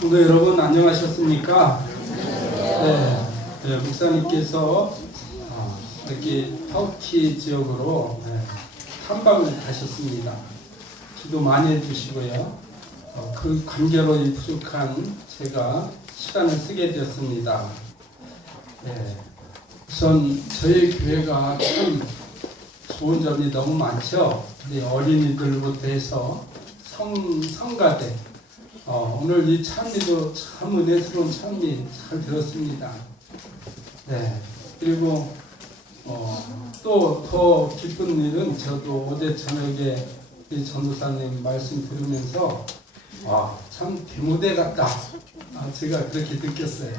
성도 여러분 안녕하셨습니까? 네, 목사님께서 이렇게 터키 지역으로 탐방을 가셨습니다. 기도 많이 해주시고요. 그 관계로 이 부족한 제가 시간을 쓰게 되었습니다. 우선 저희 교회가 참 좋은 점이 너무 많죠. 우리 어린이들부터 해서 성가대 오늘 이 찬미도 참 은혜스러운 찬미 잘 들었습니다. 그리고 또 더 기쁜 일은 저도 어제 저녁에 이 전도사님 말씀 들으면서 참 대무대 같다. 제가 그렇게 느꼈어요.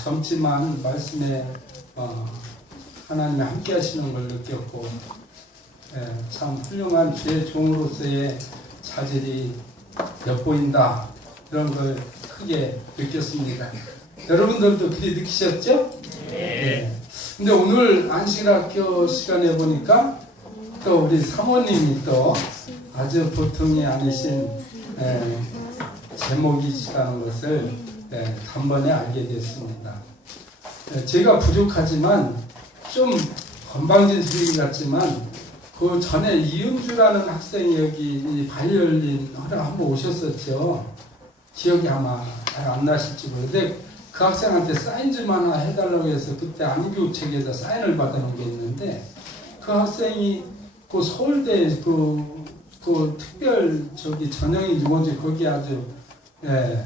젊지만 말씀에 하나님이 함께 하시는 걸 느꼈고 참 훌륭한 주의 종으로서의 자질이 엿보인다. 이런 걸 크게 느꼈습니다. 여러분들도 그리 느끼셨죠? 네. 근데 오늘 안식일학교 시간에 보니까 또 우리 사모님이 또 아주 보통이 아니신 제목이시라는 것을 단번에 알게 됐습니다. 제가 부족하지만 좀 건방진 소리 같지만 그 전에 이은주라는 학생이 여기 바이올린 하러 한번 오셨었죠. 기억이 아마 잘 안 나실지 모르는데 그 학생한테 사인 좀 하나 해달라고 해서 그때 안교책에다 사인을 받아놓은 게 있는데 그 학생이 그 서울대 그 특별 전형이 뭔지 거기 아주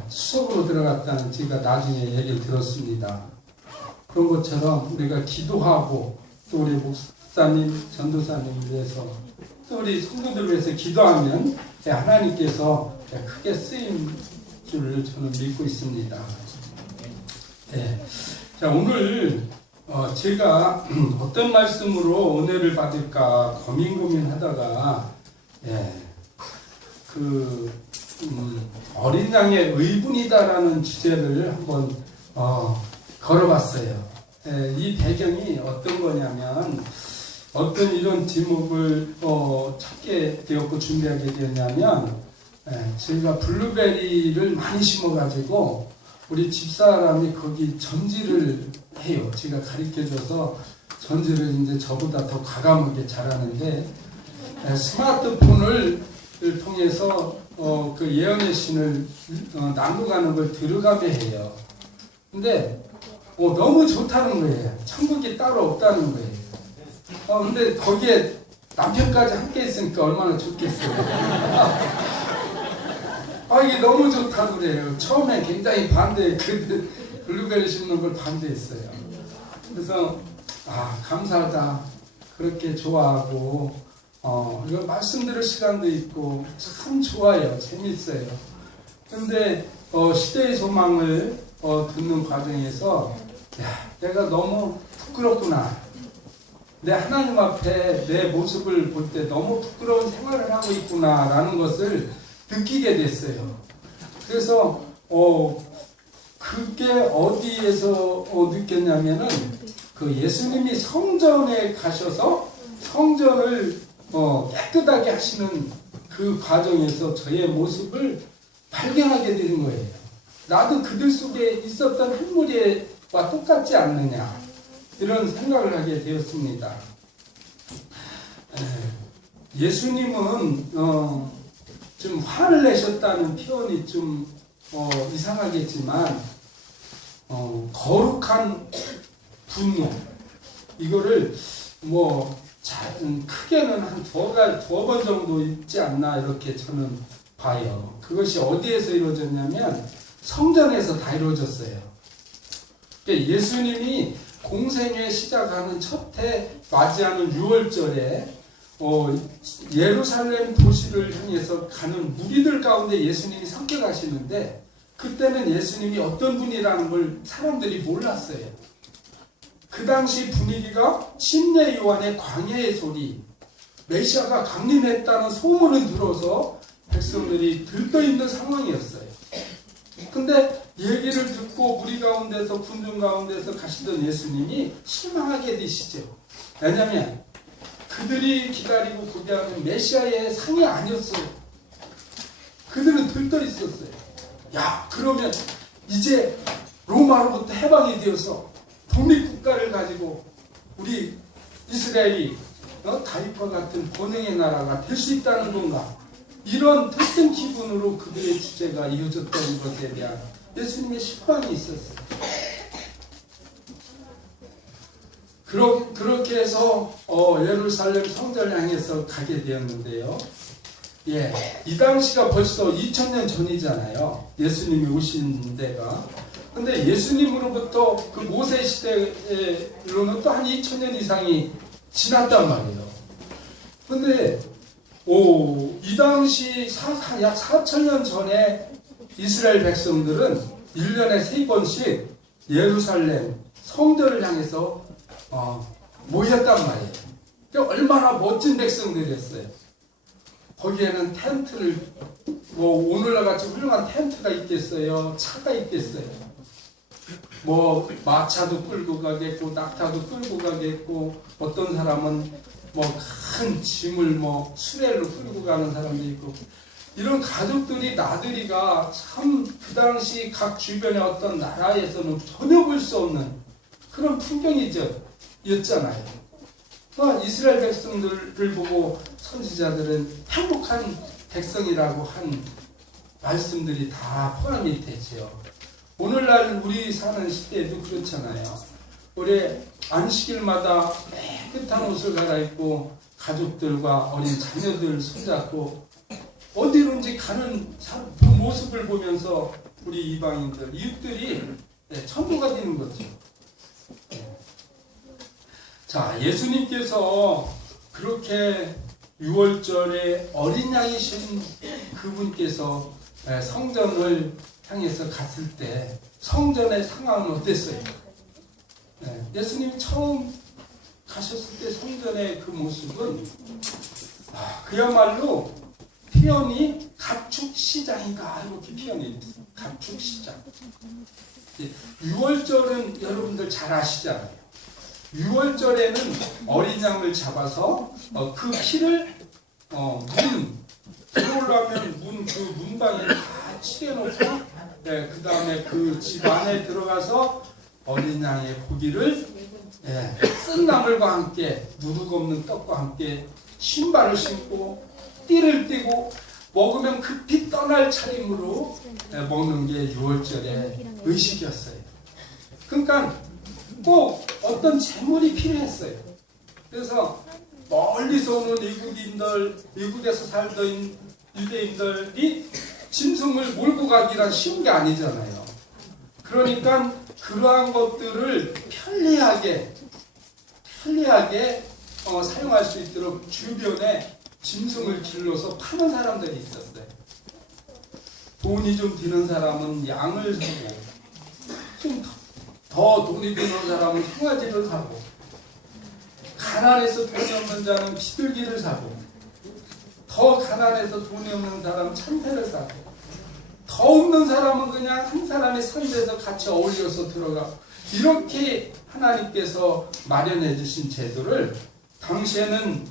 수석으로 들어갔다는 제가 나중에 얘기를 들었습니다. 그런 것처럼 우리가 기도하고 또 우리 목사님, 전도사님을 위해서 또 우리 성도들을 위해서 기도하면 하나님께서 크게 쓰임 줄을 저는 믿고 있습니다. 자, 오늘 제가 어떤 말씀으로 은혜를 받을까 고민하다가 어린 양의 의분이다라는 주제를 한번 걸어봤어요. 이 배경이 어떤 거냐면 어떤 이런 제목을 찾게 되었고 준비하게 되었냐면 저희가 블루베리를 많이 심어가지고 우리 집사람이 거기 전지를 해요. 제가 가르쳐줘서 전지를 이제 저보다 더 과감하게 잘하는데 스마트폰을 통해서 그 예언의 신을 낭독하는 걸 들어가며 해요. 근데 너무 좋다는 거예요. 천국이 따로 없다는 거예요. 근데 거기에 남편까지 함께 있으니까 얼마나 좋겠어요. 이게 너무 좋다고 그래요. 처음에 굉장히 그 블루베리 심는 걸 반대했어요. 그래서 감사하다. 그렇게 좋아하고 이거 말씀 들을 시간도 있고 참 좋아요. 재밌어요. 근데 시대의 소망을 듣는 과정에서 내가 너무 부끄럽구나. 내 하나님 앞에 내 모습을 볼 때 너무 부끄러운 생활을 하고 있구나 라는 것을 느끼게 됐어요. 그래서 그게 어디에서 느꼈냐면은 그 예수님이 성전에 가셔서 성전을 깨끗하게 하시는 그 과정에서 저의 모습을 발견하게 되는 거예요. 나도 그들 속에 있었던 한 무리와 똑같지 않느냐 이런 생각을 하게 되었습니다. 예수님은 좀 화를 내셨다는 표현이 좀 이상하겠지만 거룩한 분노 이거를 크게는 한 두어 번 정도 있지 않나 이렇게 저는 봐요. 그것이 어디에서 이루어졌냐면 성전에서 다 이루어졌어요. 그러니까 예수님이 공생애 시작하는 첫 해 맞이하는 6월절에 예루살렘 도시를 향해서 가는 무리들 가운데 예수님이 섞여가시는데 그때는 예수님이 어떤 분이라는 걸 사람들이 몰랐어요. 그 당시 분위기가 침례 요한의 광야의 소리, 메시아가 강림했다는 소문을 들어서 백성들이 들떠있는 상황이었어요. 근데 얘기를 듣고 무리 가운데서 군중 가운데서 가시던 예수님이 실망하게 되시죠. 왜냐하면 그들이 기다리고 구경하는 메시아의 상이 아니었어요. 그들은 들떠 있었어요. 야, 그러면 이제 로마로부터 해방이 되어서 독립국가를 가지고 우리 이스라엘이 다윗과 같은 번영의 나라가 될 수 있다는 건가? 이런 뜻된 기분으로 그들의 주제가 이어졌던 것에 대한 예수님의 시판이 있었어요. 그렇게 해서 예루살렘 성전을 향해서 가게 되었는데요. 예, 이 당시가 벌써 2000년 전이잖아요. 예수님이 오신 데가. 근데 예수님으로부터 그 모세 시대로는 또 한 2000년 이상이 지났단 말이에요. 근데 이 당시 약 4000년 전에 이스라엘 백성들은 1년에 3번씩 예루살렘 성전을 향해서 모였단 말이에요. 얼마나 멋진 백성들이었어요. 거기에는 텐트를 오늘날 같이 훌륭한 텐트가 있겠어요? 차가 있겠어요? 마차도 끌고 가겠고 낙타도 끌고 가겠고 어떤 사람은 큰 짐을 수레로 끌고 가는 사람도 있고 이런 가족들이 나들이가 참 그 당시 각 주변의 어떤 나라에서는 전혀 볼 수 없는 그런 풍경이었잖아요. 이스라엘 백성들을 보고 선지자들은 행복한 백성이라고 한 말씀들이 다 포함이 되죠. 오늘날 우리 사는 시대에도 그렇잖아요. 올해 안식일마다 깨끗한 옷을 갈아입고 가족들과 어린 자녀들 손잡고 어디론지 가는 그 모습을 보면서 우리 이방인들, 이웃들이 천국가 되는 거죠. 자, 예수님께서 그렇게 6월절에 어린 양이신 그분께서 성전을 향해서 갔을 때 성전의 상황은 어땠어요? 예수님이 처음 가셨을 때 성전의 그 모습은 그야말로 표현이 가축시장인가 이렇게 표현이 됐어요. 가축시장. 6월절은 여러분들 잘 아시잖아요. 6월절에는 어린 양을 잡아서 그 피를 들어오려면 그 문방에 다 칠해놓고 그 다음에 그 집 안에 들어가서 어린 양의 고기를 쓴 나물과 함께 누룩 없는 떡과 함께 신발을 신고 띠를 띠고 먹으면 급히 떠날 차림으로 먹는 게 6월절의 의식이었어요. 그러니까 꼭 어떤 재물이 필요했어요. 그래서 멀리서 오는 이국에서 살던 유대인들이 짐승을 몰고 가기란 쉬운 게 아니잖아요. 그러니까 그러한 것들을 편리하게 사용할 수 있도록 주변에 짐승을 길러서 파는 사람들이 있었어요. 돈이 좀 드는 사람은 양을 사고, 좀 더 돈이 드는 사람은 송아지를 사고, 가난해서 돈이 없는 자는 비둘기를 사고, 더 가난해서 돈이 없는 사람은 참새를 사고, 더 없는 사람은 그냥 한 사람이 선대에서 같이 어울려서 들어가. 이렇게 하나님께서 마련해 주신 제도를 당시에는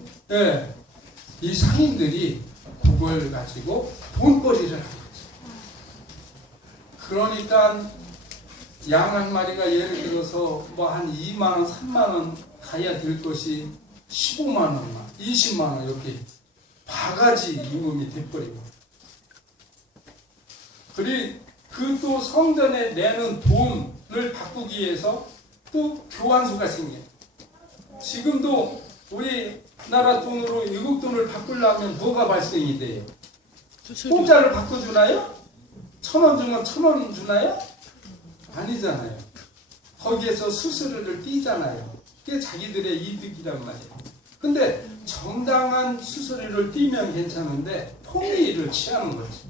이 상인들이 그걸 가지고 돈벌이를 한 거죠. 그러니까 양 한 마리가 예를 들어서 한 2만 원, 3만 원 가야 될 것이 15만 원만, 20만 원 이렇게 바가지 임금이 돼버리고. 그리고 그 또 성전에 내는 돈을 바꾸기 위해서 또 교환소가 생겨요. 지금도 우리나라 돈으로 외국 돈을 바꾸려면 뭐가 발생이 돼요? 공짜를 바꿔주나요? 1,000원 주면 1,000원 주나요? 아니잖아요. 거기에서 수수료를 떼잖아요. 그게 자기들의 이득이란 말이에요. 근데 정당한 수수료를 떼면 괜찮은데 폭리를 취하는 거지.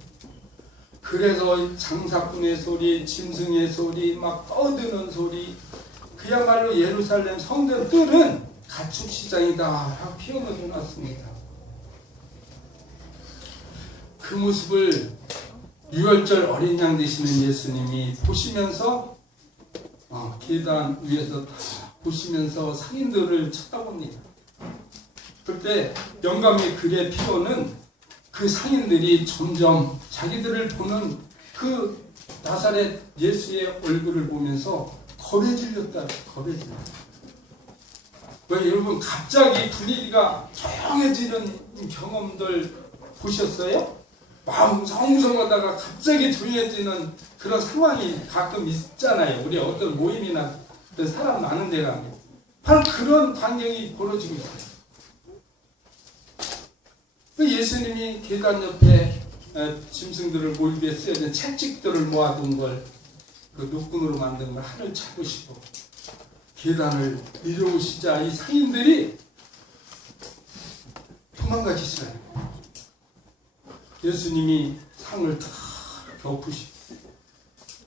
그래서 장사꾼의 소리, 짐승의 소리, 막 떠드는 소리, 그야말로 예루살렘 성전 뜰은 가축시장이다 라고 표현을 해놨습니다. 그 모습을 6월절 어린 양 되시는 예수님이 보시면서 계단 위에서 다 보시면서 상인들을 쳐다봅니다. 그때 영감의 글의 피로는 그 상인들이 점점 자기들을 보는 그 나사렛 예수의 얼굴을 보면서 겁에 질렸다. 겁에 질렸다. 왜 여러분 갑자기 분위기가 조용해지는 경험들 보셨어요? 막 웅성웅성하다가 갑자기 조용해지는 그런 상황이 가끔 있잖아요. 우리 어떤 모임이나 사람 많은 데 가면 바로 그런 광경이 벌어지고 있어요. 예수님이 계단 옆에 짐승들을 몰기 위해 쓰여진 채찍들을 모아둔 걸, 그 노끈으로 만든 걸 하늘 잡으시고 계단을 내려오시자 이 상인들이 도망가기 시작해요. 예수님이 상을 다 덮으시고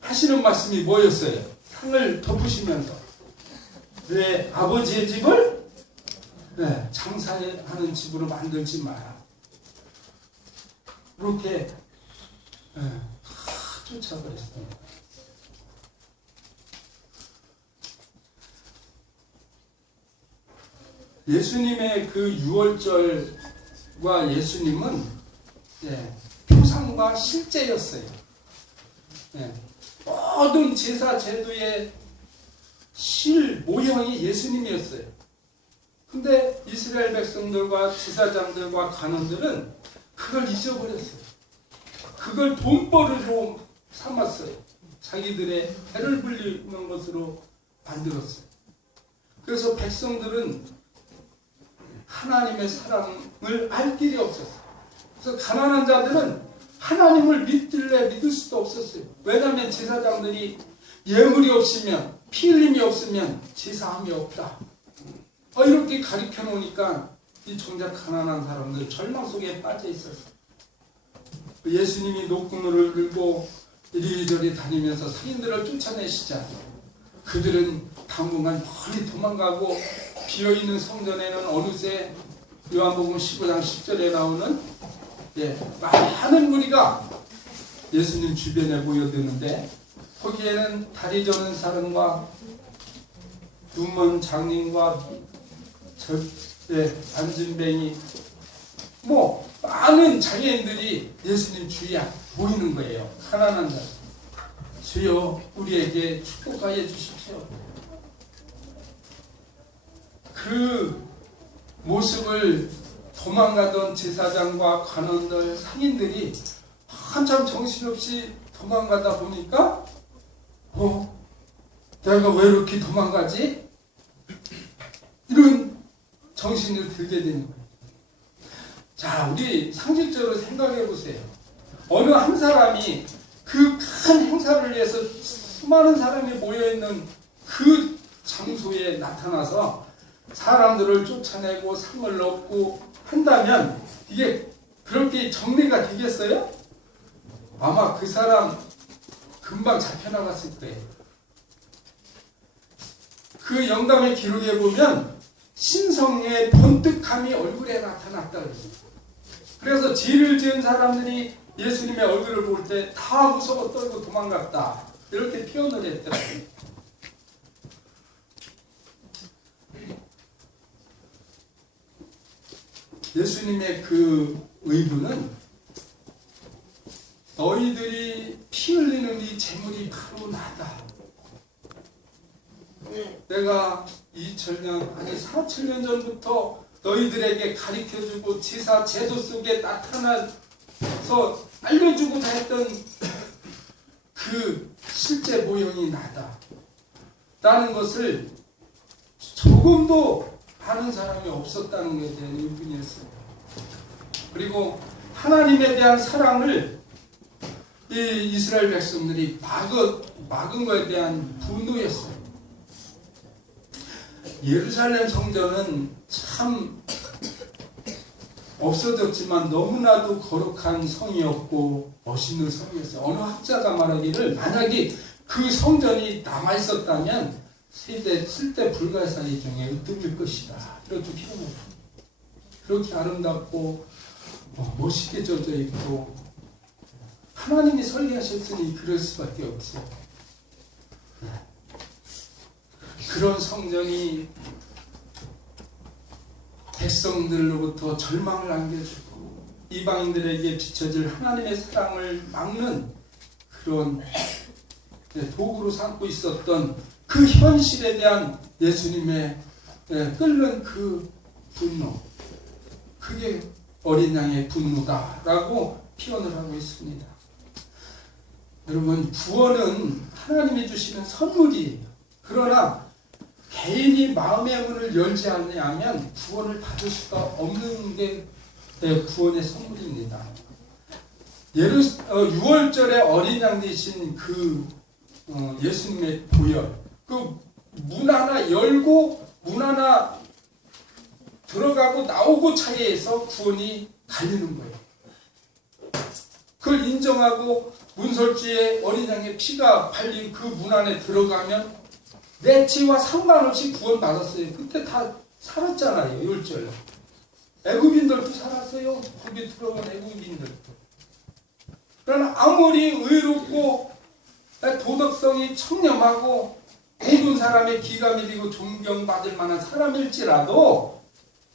하시는 말씀이 뭐였어요? 상을 덮으시면서 왜 아버지의 집을 장사하는 집으로 만들지 마라. 그렇게 다 쫓아버렸습니다. 예수님의 그 유월절과 예수님은 표상과 실제였어요. 모든 제사 제도의 실 모형이 예수님이었어요. 근데 이스라엘 백성들과 제사장들과 관원들은 그걸 잊어버렸어요. 그걸 돈벌이로 삼았어요. 자기들의 해를 불리는 것으로 만들었어요. 그래서 백성들은 하나님의 사랑을 알 길이 없었어요. 그래서 가난한 자들은 하나님을 믿을 수도 없었어요. 왜냐하면 제사장들이 예물이 없으면, 피 흘림이 없으면 제사함이 없다. 이렇게 가르쳐 놓으니까 이 정작 가난한 사람들 절망 속에 빠져 있었어요. 예수님이 노끈을 들고 이리저리 다니면서 상인들을 쫓아내시자 그들은 당분간 멀리 도망가고 비어있는 성전에는 어느새 요한복음 15장 10절에 나오는 많은 무리가 예수님 주변에 모여드는데 거기에는 다리 저는 사람과 눈먼 장님과 안진뱅이 많은 장애인들이 예수님 주위에 보이는 거예요. 가난한 자. 주여 우리에게 축복하여 주십시오. 그 모습을 도망가던 제사장과 관원들, 상인들이 한참 정신없이 도망가다 보니까 내가 왜 이렇게 도망가지? 이런 정신을 들게 되는 거예요. 자, 우리 상식적으로 생각해 보세요. 어느 한 사람이 그 큰 행사를 위해서 수많은 사람이 모여있는 그 장소에 나타나서 사람들을 쫓아내고 상을 얻고 한다면 이게 그렇게 정리가 되겠어요? 아마 그 사람 금방 잡혀나갔을 거예요. 그 영감의 기록에 보면 신성의 번뜩함이 얼굴에 나타났다 그랬어요. 그래서 죄를 지은 사람들이 예수님의 얼굴을 볼 때 다 무서워 떨고 도망갔다. 이렇게 표현을 했더라고요. 예수님의 그 의도는 너희들이 피 흘리는 이 재물이 바로 나다. 내가 2000년 아니 4000년 전부터 너희들에게 가르쳐주고 제사 제도 속에 나타나서 알려주고자 했던 그 실제 모형이 나다. 라는 것을 조금도 아는 사람이 없었다는 것에 대한 의문이었어요. 그리고 하나님에 대한 사랑을 이 이스라엘 백성들이 막은 것에 대한 분노였어요. 예루살렘 성전은 참 없어졌지만 너무나도 거룩한 성이었고 멋있는 성이었어요. 어느 학자가 말하기를 만약에 그 성전이 남아있었다면 쓸데 불가사리 중에 으뜸일 것이다. 이렇게 표현해요. 그렇게 아름답고 멋있게 젖어 있고 하나님이 설계하셨으니 그럴 수밖에 없어요. 그런 성전이 백성들로부터 절망을 안겨주고 이방인들에게 비춰질 하나님의 사랑을 막는 그런 도구로 삼고 있었던 그 현실에 대한 예수님의 끓는 그 분노, 그게 어린 양의 분노다라고 표현을 하고 있습니다. 여러분, 구원은 하나님이 주시는 선물이에요. 그러나 개인이 마음의 문을 열지 않으면 구원을 받을 수가 없는 게 구원의 선물입니다. 6월절에 어린 양 되신 그 예수님의 보혈, 그 문 하나 열고 문 하나 들어가고 나오고 차이에서 구원이 갈리는 거예요. 그걸 인정하고 문설주에 어린 양의 피가 발린 그 문 안에 들어가면 내 죄와 상관없이 구원받았어요. 그때 다 살았잖아요. 6월절. 애굽인들도 살았어요. 거기 들어간 애굽인들도. 그러나 아무리 의롭고 도덕성이 청렴하고 모든 사람의 기가 밀리고 존경받을 만한 사람일지라도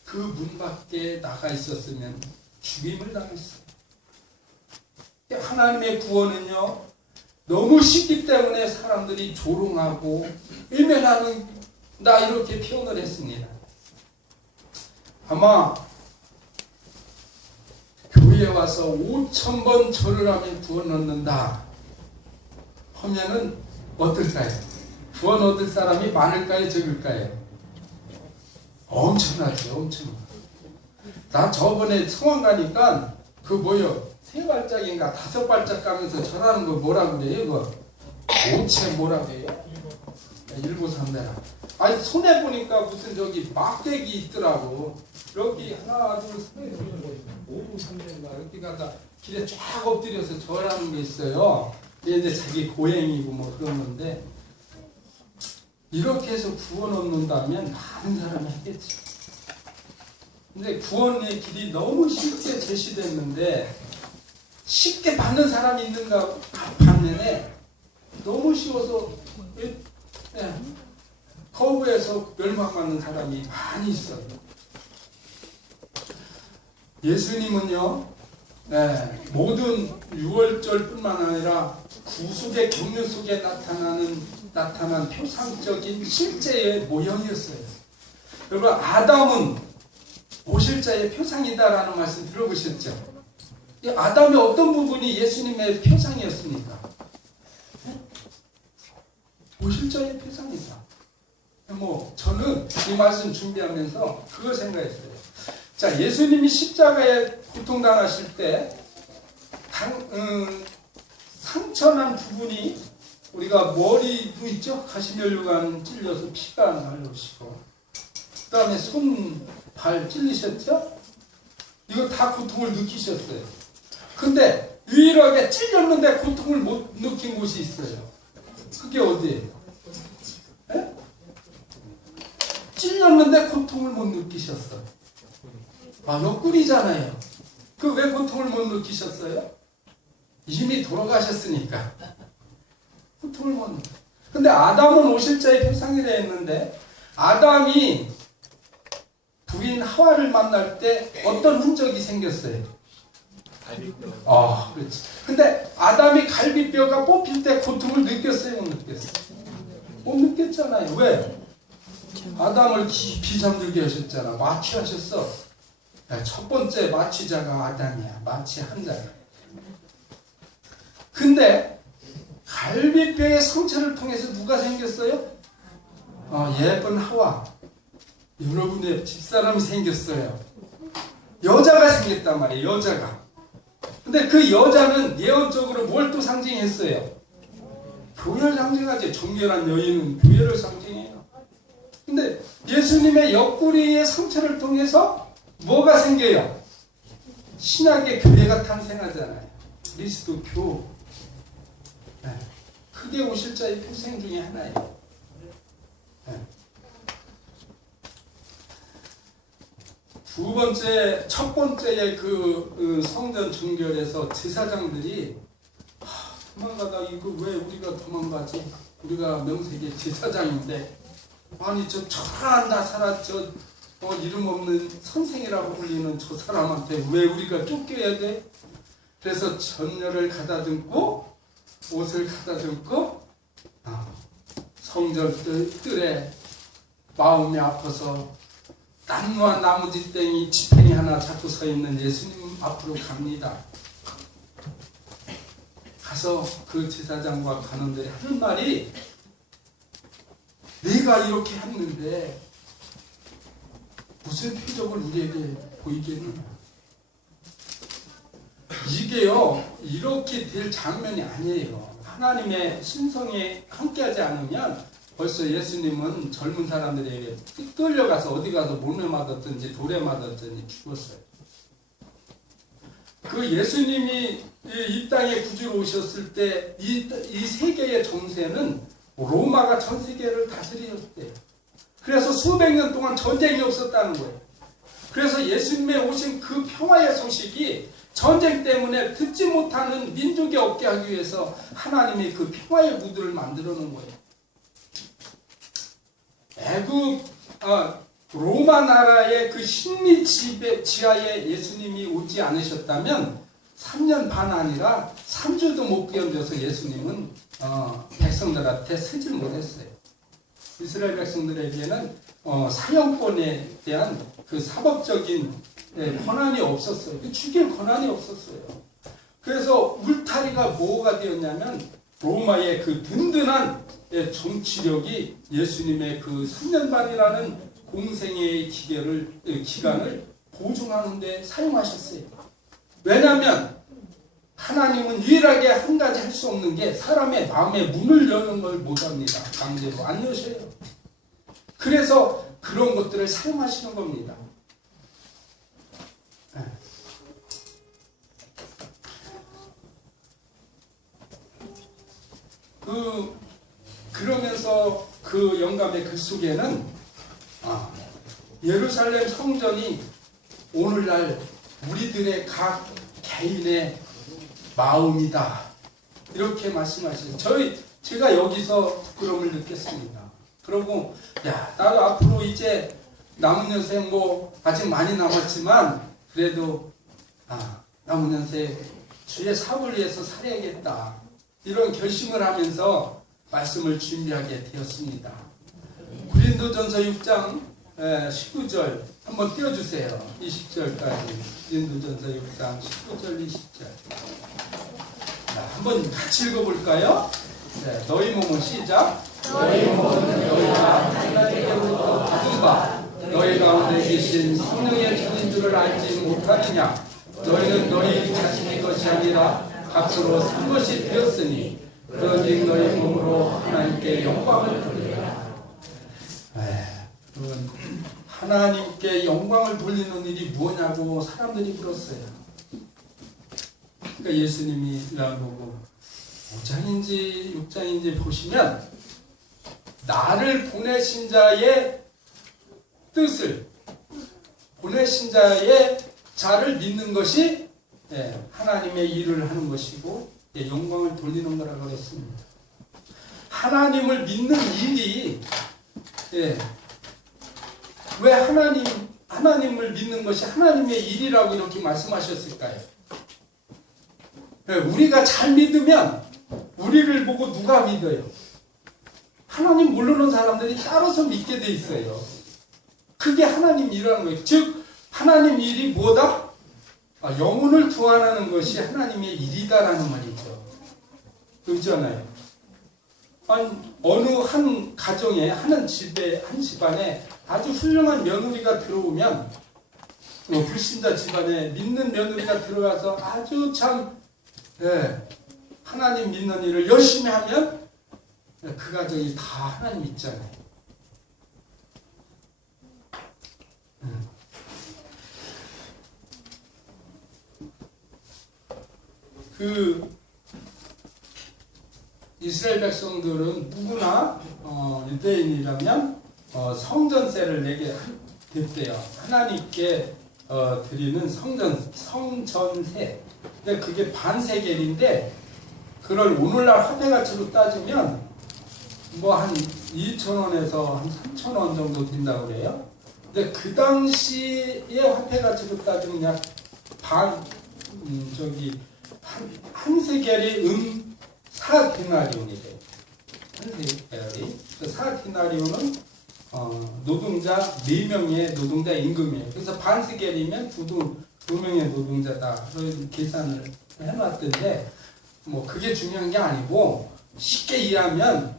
그 문 밖에 나가 있었으면 죽임을 당했어요. 하나님의 구원은요, 너무 쉽기 때문에 사람들이 조롱하고 외면한다 이렇게 표현을 했습니다. 아마 교회에 와서 5,000번 절을 하면 구원 얻는다 하면은 어떨까요? 구원 얻을 사람이 많을까요? 적을까요? 엄청나죠. 엄청나. 나 저번에 성원 가니까 그 뭐요? 3발짝인가 5발짝 가면서 절하는 거 뭐라 그래요? 이거 오체 뭐라 그래요? 193대라. 아니 손에 보니까 무슨 저기 막대기 있더라고. 여기 하나 둘 셋 593대인가 이렇게 가다 길에 쫙 엎드려서 절하는 게 있어요. 이제 자기 고행이고 뭐 그런 건데, 이렇게 해서 구원 얻는다면 많은 사람이 하겠지. 근데 구원의 길이 너무 쉽게 제시됐는데 쉽게 받는 사람이 있는가 반면에 너무 쉬워서 거부해서 멸망받는 사람이 많이 있어요. 예수님은요, 모든 6월절뿐만 아니라 구속의 경륜 속에 나타난 표상적인 실제의 모형이었어요. 여러분, 아담은 오실자의 표상이다라는 말씀 들어보셨죠? 이 아담의 어떤 부분이 예수님의 표상이었습니까? 오실자의 표상이다. 뭐 저는 이 말씀 준비하면서 그걸 생각했어요. 자, 예수님이 십자가에 고통당하실 때 상처난 부분이, 우리가 머리도 있죠? 가시면류관 찔려서 피가 나오시고, 그 다음에 손, 발 찔리셨죠? 이거 다 고통을 느끼셨어요. 근데 유일하게 찔렸는데 고통을 못 느낀 곳이 있어요. 그게 어디예요? 에? 찔렸는데 고통을 못 느끼셨어요. 옆구리잖아요. 그 왜 고통을 못 느끼셨어요? 이미 돌아가셨으니까 고통을 못 느껴. 근데 아담은 오실자의 표상이라 했는데, 아담이 부인 하와를 만날 때 어떤 흔적이 생겼어요? 갈비뼈. 그렇지. 근데 아담이 갈비뼈가 뽑힐 때 고통을 느꼈어요? 못 느꼈어요? 못 느꼈잖아요. 왜? 아담을 깊이 잠들게 하셨잖아. 마취하셨어. 첫 번째 마취자가 아담이야. 마취 한 자야. 근데 갈비뼈의 상처를 통해서 누가 생겼어요? 예쁜 하와. 여러분의 집사람이 생겼어요. 여자가 생겼단 말이에요. 여자가. 근데 그 여자는 예언적으로 뭘 또 상징했어요? 교회를 상징하죠. 정결한 여인은 교회를 상징해요. 근데 예수님의 옆구리의 상처를 통해서 뭐가 생겨요? 신약의 교회가 탄생하잖아요. 그리스도교. 크게 오실 자의 표생 중에 하나예요. 두 번째, 첫 번째의 그 성전 정결에서 제사장들이 도망가다 이거 왜 우리가 도망가지? 우리가 명색의 제사장인데, 아니 저 초라한 나사라 저 이름 없는 선생이라고 불리는 저 사람한테 왜 우리가 쫓겨야 돼? 그래서 전녀를 가다듬고 옷을 갖다 줬고 성전뜰에 마음이 아파서 나무와 나무지땡이 지팽이 하나 잡고 서 있는 예수님 앞으로 갑니다. 가서 그 제사장과 간원들이 하는 말이 내가 이렇게 했는데 무슨 표적을 우리에게 보이겠느냐. 이게요 이렇게 될 장면이 아니에요. 하나님의 신성에 함께하지 않으면 벌써 예수님은 젊은 사람들에게 끌려가서 어디 가서 몸에 맞았든지 돌에 맞았든지 죽었어요. 그 예수님이 이 땅에 구주로 오셨을 때 이 세계의 정세는 로마가 전 세계를 다스렸대요. 그래서 수백 년 동안 전쟁이 없었다는 거예요. 그래서 예수님의 오신 그 평화의 소식이 전쟁 때문에 듣지 못하는 민족이 없게 하기 위해서 하나님이 그 평화의 무드를 만들어 놓은 거예요. 로마 나라의 그 식민 지하에 예수님이 오지 않으셨다면 3년 반 아니라 3주도 못 견뎌서 예수님은 백성들한테 쓰질 못했어요. 이스라엘 백성들에게는 사형권에 대한 그 사법적인 권한이 없었어요. 죽일 권한이 없었어요. 그래서 울타리가 뭐가 되었냐면 로마의 그 든든한 정치력이 예수님의 그 3년 반이라는 공생의 기간을 보증하는 데 사용하셨어요. 왜냐하면 하나님은 유일하게 한 가지 할 수 없는 게 사람의 마음의 문을 여는 걸 못합니다. 강제로 안 여셔요. 그래서 그런 것들을 사용하시는 겁니다. 그러면서 그 영감의 글 속에는 예루살렘 성전이 오늘날 우리들의 각 개인의 마음이다. 이렇게 말씀하시죠. 제가 여기서 부끄러움을 느꼈습니다. 그러고 나도 앞으로 이제 남은 연생 아직 많이 남았지만 그래도 남은 연생 주의 사업을 위해서 살아야겠다. 이런 결심을 하면서 말씀을 준비하게 되었습니다. 고린도전서 6장 19절 한번 띄워주세요. 20절까지 고린도전서 6장 19절 20절 한번 같이 읽어볼까요? 너희 몸은 시작. 너희 몸은 너희가 하나님께로부터 받은 바 너희 가운데 계신 성령의 전인 줄을 알지 못하느냐. 너희는 너희 자신의 것이 아니라 값으로 산 것이 되었으니 그러니 너희 몸으로 하나님께 영광을 돌리라. 하나님께 영광을 돌리는 일이 뭐냐고 사람들이 물었어요. 그러니까 예수님이 나보고 5장인지 6장인지 보시면 나를 보내신 자의 뜻을 보내신 자를 믿는 것이 하나님의 일을 하는 것이고 영광을 돌리는 거라고 그랬습니다. 하나님을 믿는 일이 왜 하나님을 믿는 것이 하나님의 일이라고 이렇게 말씀하셨을까요? 우리가 잘 믿으면 우리를 보고 누가 믿어요? 하나님 모르는 사람들이 따라서 믿게 돼 있어요. 그게 하나님 일이라는 거예요. 즉 하나님 일이 뭐다? 영혼을 구원하는 것이 하나님의 일이다라는 말이죠. 그렇잖아요. 어느 한 가정에 한 집안에 아주 훌륭한 며느리가 들어오면 불신자 집안에 믿는 며느리가 들어와서 아주 참 하나님 믿는 일을 열심히 하면 그 가정이 다 하나님 믿잖아요. 그 이스라엘 백성들은 누구나 유대인이라면 성전세를 내게 됐대요. 하나님께 드리는 성전세. 근데 그게 반세겔인데 그걸 오늘날 화폐가치로 따지면 한 2,000원에서 한 3,000원 정도 된다고 그래요. 근데 그 당시의 화폐가치로 따지면 약 한 세겔이 4디나리온이래요. 그 4디나리온은 노동자 4명의 노동자 임금이에요. 그래서 반스겔이면 두 명의 노동자다. 그런 계산을 해놨던데 뭐 그게 중요한 게 아니고 쉽게 이해하면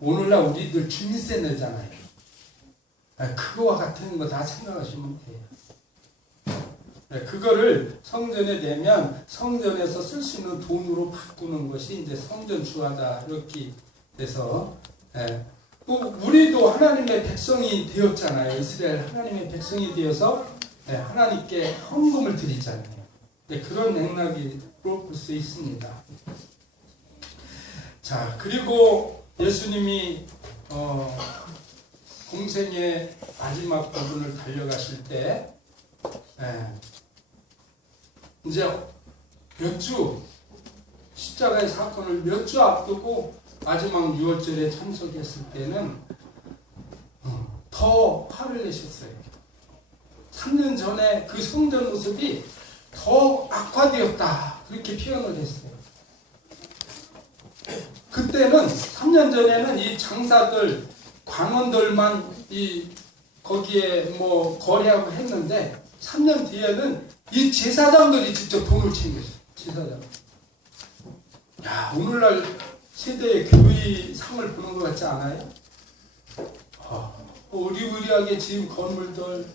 오늘날 우리들 주민세 내잖아요. 그거와 같은 거 다 생각하시면 돼요. 그거를 성전에 내면 성전에서 쓸 수 있는 돈으로 바꾸는 것이 이제 성전 주화다 이렇게 돼서 또 우리도 하나님의 백성이 되었잖아요. 이스라엘 하나님의 백성이 되어서 하나님께 헌금을 드리잖아요. 그런 맥락으로 볼 수 있습니다. 자, 그리고 예수님이 공생의 마지막 부분을 달려가실 때 이제 몇 주 십자가의 사건을 몇 주 앞두고 마지막 유월절에 참석했을 때는 더 화를 내셨어요. 3년 전에 그 성전 모습이 더 악화되었다 그렇게 표현을 했어요. 그때는 3년 전에는 이 장사들 관원들만 거기에 뭐 거래하고 했는데 3년 뒤에는 이 제사장들이 직접 돈을 챙겼어요. 제사장. 야, 오늘날 세대의 교회 상을 보는 것 같지 않아요? 의리의리하게 지은 건물들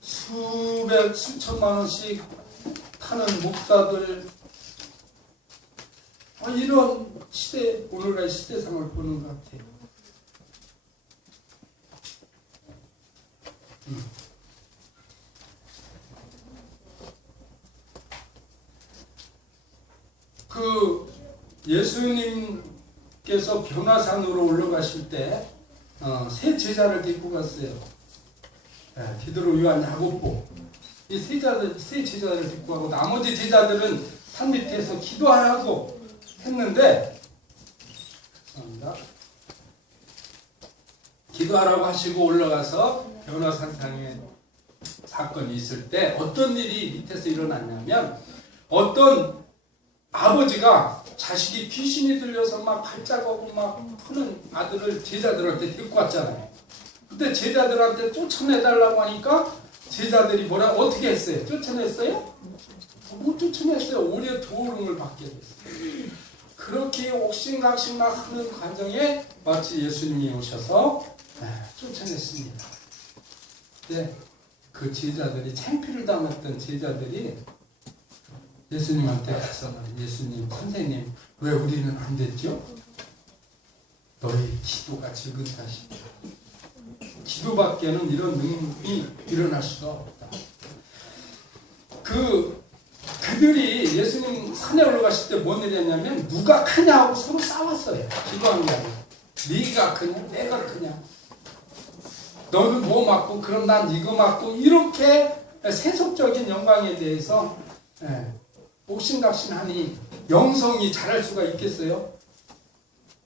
수천만 원씩 타는 목사들 이런 오늘날 시대상을 보는 것 같아요. 그 예수님께서 변화산으로 올라가실 때 세 제자를 데리고 갔어요. 디드로, 요한, 야고보. 이 세 제자를 데리고 가고 나머지 제자들은 산 밑에서 기도하라고 했는데 기도하라고 하시고 올라가서 변화산상에 사건이 있을 때 어떤 일이 밑에서 일어났냐면 어떤 아버지가 자식이 귀신이 들려서 막 발작하고 막 푸는 아들을 제자들한테 데리고 왔잖아요. 그때 제자들한테 쫓아내달라고 하니까 제자들이 어떻게 했어요? 쫓아냈어요? 못 쫓아냈어요. 오히려 도움을 받게 됐어요. 그렇게 옥신각신막 하는 과정에 마치 예수님이 오셔서 쫓아냈습니다. 근데 그 제자들이 창피를 당했던 제자들이 예수님한테 가서 예수님, 선생님, 왜 우리는 안 됐죠? 너희 기도가 적은 탓이다. 기도밖에는 이런 능력이 일어날 수가 없다. 그들이 예수님 산에 올라가실 때 뭔 일이 했냐면 누가 크냐 하고 서로 싸웠어요. 기도한 게 아니라. 네가 크냐? 내가 크냐? 너는 뭐 맞고 그럼 난 이거 맞고 이렇게 세속적인 영광에 대해서 옥신각신하니 영성이 자랄 수가 있겠어요?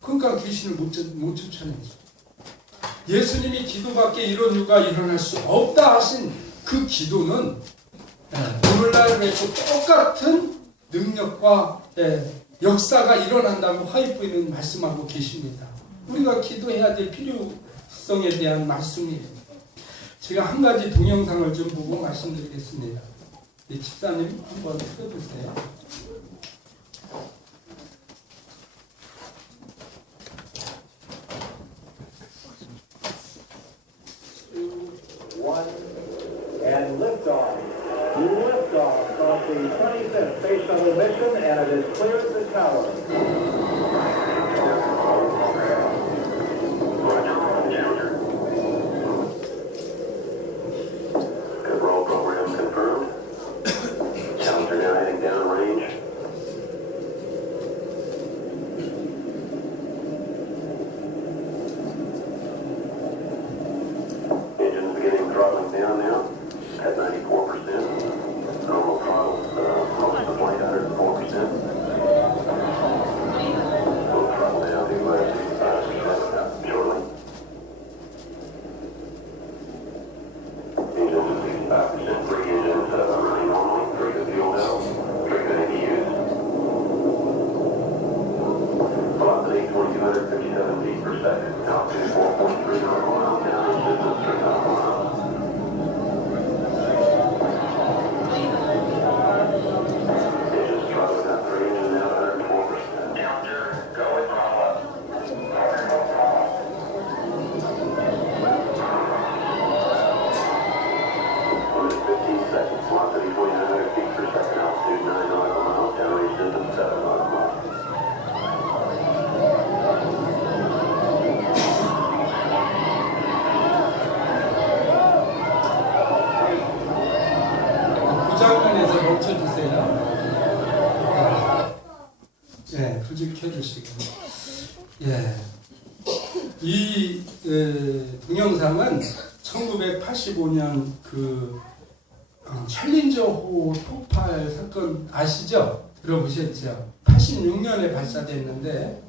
그러니까 귀신을 못 쫓아내죠. 예수님이 기도밖에 이런 이유가 일어날 수 없다 하신 그 기도는 오늘날에도 똑같은 능력과 역사가 일어난다고 화이프에는 말씀하고 계십니다. 우리가 기도해야 될 필요성에 대한 말씀이에요. 제가 한 가지 동영상을 좀 보고 말씀드리겠습니다. 집사님 한번 틀어주세요. And liftoff. Liftoff of the 25th Space Shuttle mission, and it has cleared the tower. Control program confirmed. Challenger now heading downrange. Engines beginning throttling down now at 94%. Normal throttle, most of the flight 104%. 예, 불 켜주시고. 예. 이 동영상은 1985년 그 챌린저호 폭발 사건 아시죠? 들어보셨죠? 86년에 발사됐는데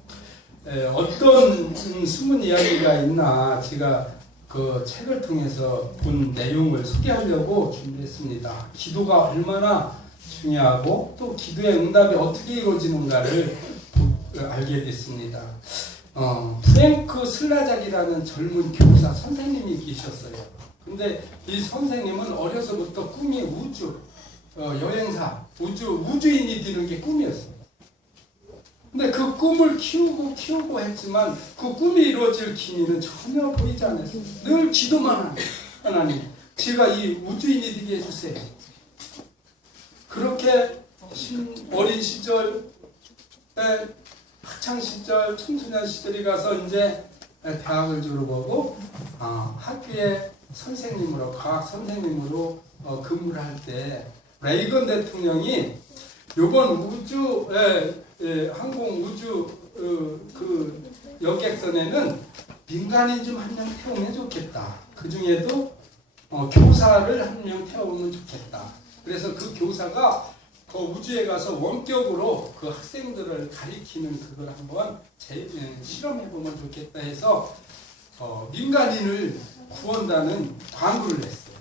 어떤 숨은 이야기가 있나 제가 그 책을 통해서 본 내용을 소개하려고 준비했습니다. 기도가 얼마나 중요하고 또 기도의 응답이 어떻게 이루어지는가를 알게 됐습니다. 프랭크 슬라작이라는 젊은 교사 선생님이 계셨어요. 근데 이 선생님은 어려서부터 꿈이 우주 여행사, 우주인이 되는 게 꿈이었어요. 근데 그 꿈을 키우고 했지만 그 꿈이 이루어질 기미는 전혀 보이지 않았어요. 늘 기도만 하는 하나님, 제가 이 우주인이 되게 해주세요. 그렇게 어린 시절, 학창 시절, 청소년 시절에 가서 이제 대학을 졸업하고 학교에 선생님으로, 과학 선생님으로 근무를 할 때 레이건 대통령이 이번 항공 우주 그 여객선에는 민간인 좀 한 명 태우면 좋겠다. 그 중에도 교사를 한 명 태우면 좋겠다. 그래서 그 교사가 그 우주에 가서 원격으로 그 학생들을 가리키는 그걸 한번 실험해보면 좋겠다 해서 민간인을 구한다는 광고를 냈어요.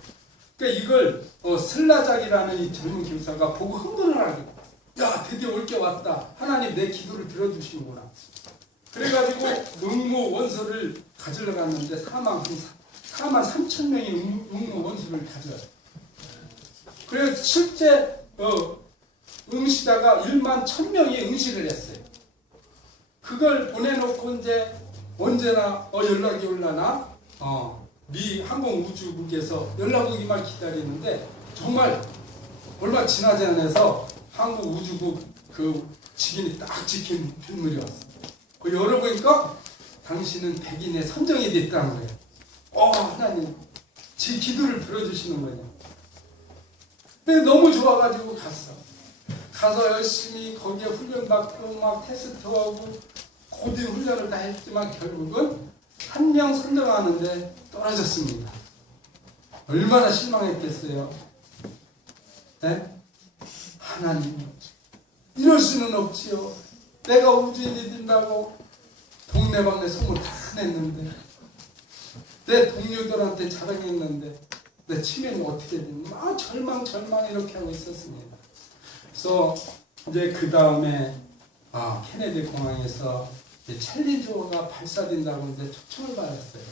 그러니까 이걸 슬라작이라는 이 젊은 교사가 보고 흥분을 하게, 야 드디어 올 게 왔다. 하나님 내 기도를 들어주시는구나. 그래가지고 응모 원서를 가지러 갔는데 4만 3천 명이 응모 원서를 가져요. 그래서 실제 응시자가 1만 1,000명이 응시를 했어요. 그걸 보내놓고 이제 언제나 연락이 올라나 미 항공우주국에서 연락 오기만 기다리는데 정말 얼마 지나지 않아서 항공우주국 그 직인이 딱 찍힌 필물이 왔어요. 그 열어보니까 당신은 백인에 선정이 됐다는 거예요. 하나님 제 기도를 들어주시는 거냐. 근데 너무 좋아가지고 가서 열심히 거기에 훈련받고 막 테스트하고 고등 훈련을 다 했지만 결국은 한 명 선정하는데 떨어졌습니다. 얼마나 실망했겠어요. 네? 하나님 이럴 수는 없지요. 내가 우주인이 된다고 동네방네 소문 다 냈는데 내 동료들한테 자랑했는데 내 치매는 어떻게 됐나? 절망 이렇게 하고 있었습니다. 그래서 이제 그 다음에 케네디 공항에서 챌린저호가 발사된다고 이제 초청을 받았어요.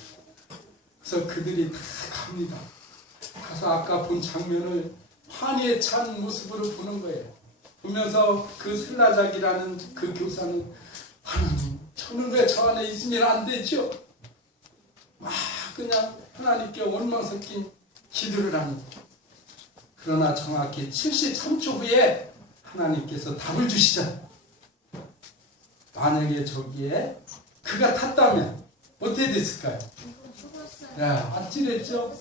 그래서 그들이 다 갑니다. 가서 아까 본 장면을 환희에 찬 모습으로 보는 거예요. 보면서 그 슬라작이라는 그 교사는 하나님, 저는 왜 저 안에 있으면 안 되죠? 막 그냥 하나님께 원망 섞인 기도를 합니다. 그러나 정확히 73초 후에 하나님께서 답을 주시잖아요. 만약에 저기에 그가 탔다면 어떻게 됐을까요? 야, 아찔했죠?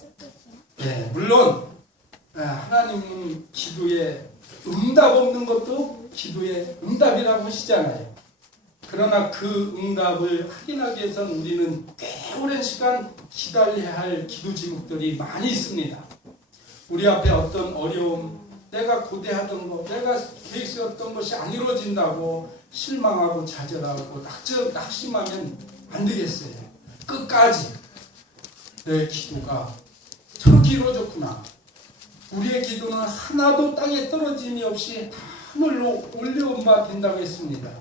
예, 물론 하나님은 기도에 응답 없는 것도 기도의 응답이라고 하시잖아요. 그러나 그 응답을 확인하기 위해서는 우리는 꽤 오랜 시간 기다려야 할 기도 제목들이 많이 있습니다. 우리 앞에 어떤 어려움, 내가 고대하던 것, 내가 계획 세웠던 것이 안 이루어진다고 실망하고 좌절하고 낙심하면 안 되겠어요. 끝까지 내 기도가 저렇게 이루어졌구나. 우리의 기도는 하나도 땅에 떨어짐이 없이 하늘로 올려온 바 된다고 했습니다.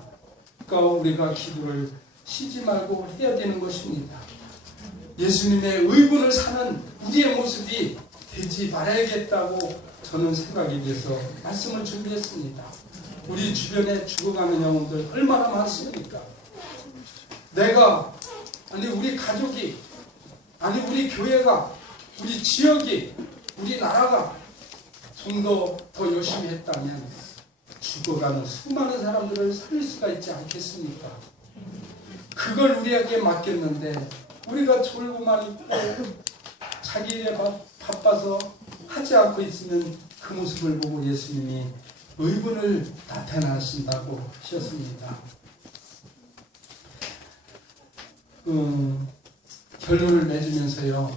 그러니까 우리가 기도를 쉬지 말고 해야 되는 것입니다. 예수님의 의군을 사는 우리의 모습이 되지 말아야겠다고 저는 생각이 돼서 말씀을 준비했습니다. 우리 주변에 죽어가는 영혼들 얼마나 많습니까? 우리 가족이, 우리 교회가, 우리 지역이, 우리 나라가 좀 더 열심히 했다면 죽어가는 수많은 사람들을 살릴 수가 있지 않겠습니까? 그걸 우리에게 맡겼는데 우리가 졸고만 있고 자기 일에 바빠서 하지 않고 있으면 그 모습을 보고 예수님이 의분을 나타나신다고 하셨습니다. 결론을 맺으면서요,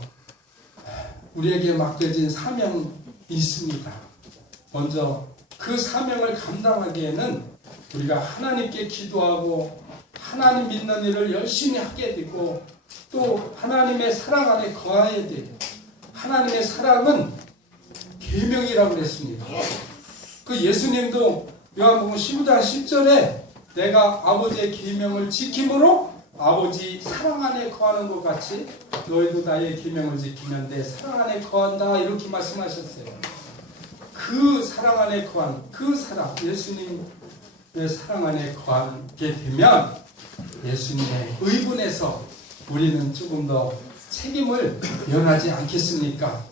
우리에게 맡겨진 사명이 있습니다. 먼저 그 사명을 감당하기에는 우리가 하나님께 기도하고 하나님 믿는 일을 열심히 하게 되고 또 하나님의 사랑 안에 거해야 돼요. 하나님의 사랑은 계명이라고 그랬습니다. 그 예수님도 요한복음 15장 10절에 내가 아버지의 계명을 지킴으로 아버지 사랑 안에 거하는 것 같이 너희도 나의 계명을 지키면 내 사랑 안에 거한다 이렇게 말씀하셨어요. 그 사랑 안에 거한 그 사랑, 예수님의 사랑 안에 거하게 되면 예수님의 의분에서 우리는 조금 더 책임을 면하지 않겠습니까?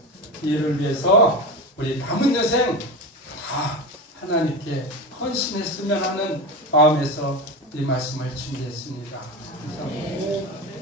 이를 위해서 우리 남은 여생 다 하나님께 헌신했으면 하는 마음에서 이 말씀을 준비했습니다. 감사합니다.